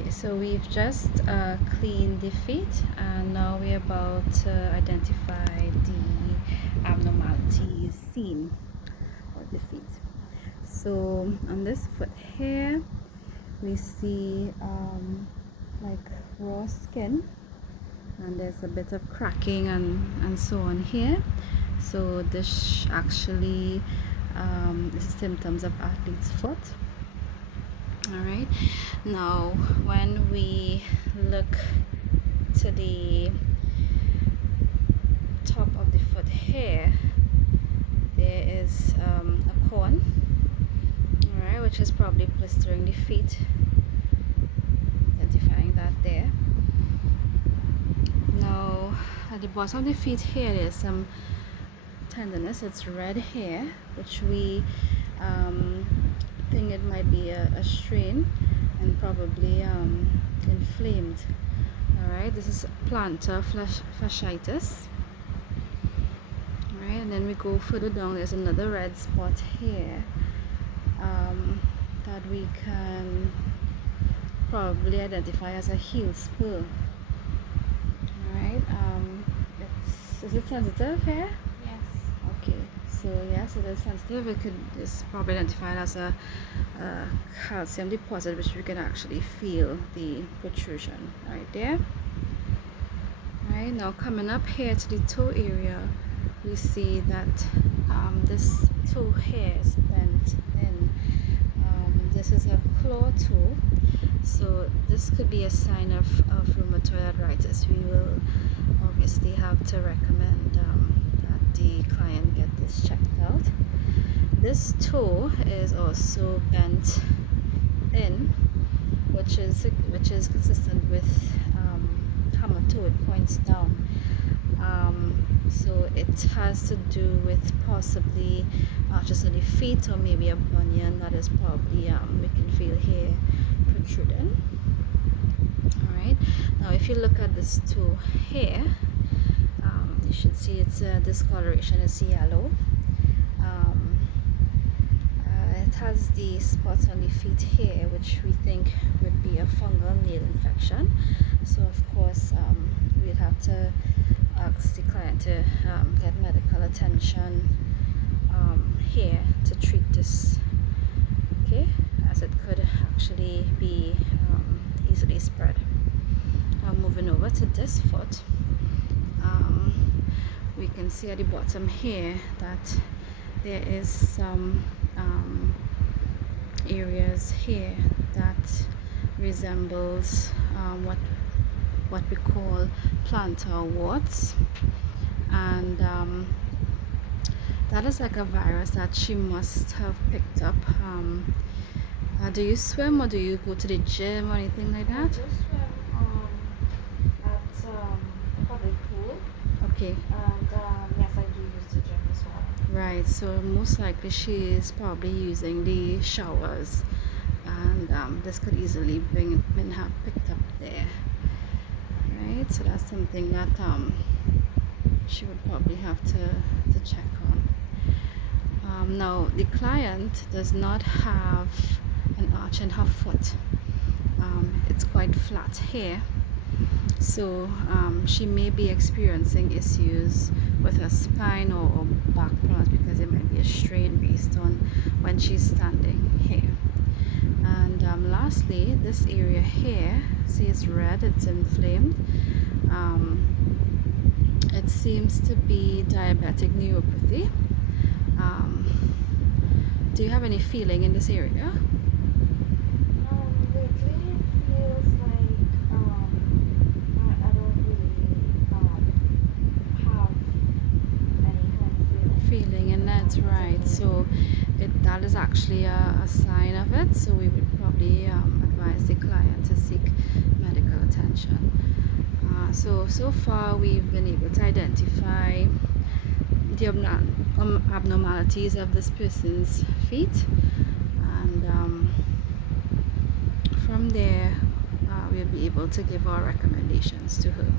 Okay, so we've just cleaned the feet, and now we're about to identify the abnormalities seen on the feet. So on this foot here, we see like raw skin, and there's a bit of cracking and so on here. So this actually is symptoms of athlete's foot. All right, now when we look to the top of the foot here, there is a corn, all right, which is probably blistering the feet, identifying that there. Now at the bottom of the feet here, there's some tenderness. It's red here, which we think it might be a strain and probably inflamed. All right, this is plantar fasciitis. All right, and then we go further down. There's another red spot here that we can probably identify as a heel spur. All right, is it sensitive here? Okay, so yes, it is sensitive. It's probably identified as a calcium deposit, which we can actually feel the protrusion right there. Right now, coming up here to the toe area, we see that this toe here is bent in. This is a claw toe, so this could be a sign of rheumatoid arthritis. We will obviously have to recommend that the client get this checked out. This toe is also bent in, which is consistent with hammer toe. It points down, so it has to do with possibly just on the feet, or maybe a bunion that is probably we can feel here protruding. All right, now if you look at this toe here, you should see its discoloration is yellow. It has the spots on the feet here, which we think would be a fungal nail infection. So of course we'd have to ask the client to get medical attention here to treat this, okay, as it could actually be easily spread. Moving over to this foot, we can see at the bottom here that there is some areas here that resembles what we call plantar warts, and that is like a virus that she must have picked up. Do you swim, or do you go to the gym or anything like that? I just swim at a public pool. Okay. And yes, I do use the gym as well. Right, so most likely she is probably using the showers, and this could easily been have picked up there. Right, so that's something that she would probably have to check on. Now the client does not have an arch in her foot. It's quite flat here, so she may be experiencing issues with her spine or back problems, because it might be a strain based on when she's standing here. And lastly, this area here, see, it's red, it's inflamed. It seems to be diabetic neuropathy. Do you have any feeling in this area? Lately it feels like I don't really have any kind of feeling. And that's right, so that is actually a sign of it, so we would probably advise the client to seek medical attention. So far we've been able to identify the abnormalities of this person's feet, and from there we'll be able to give our recommendations to her.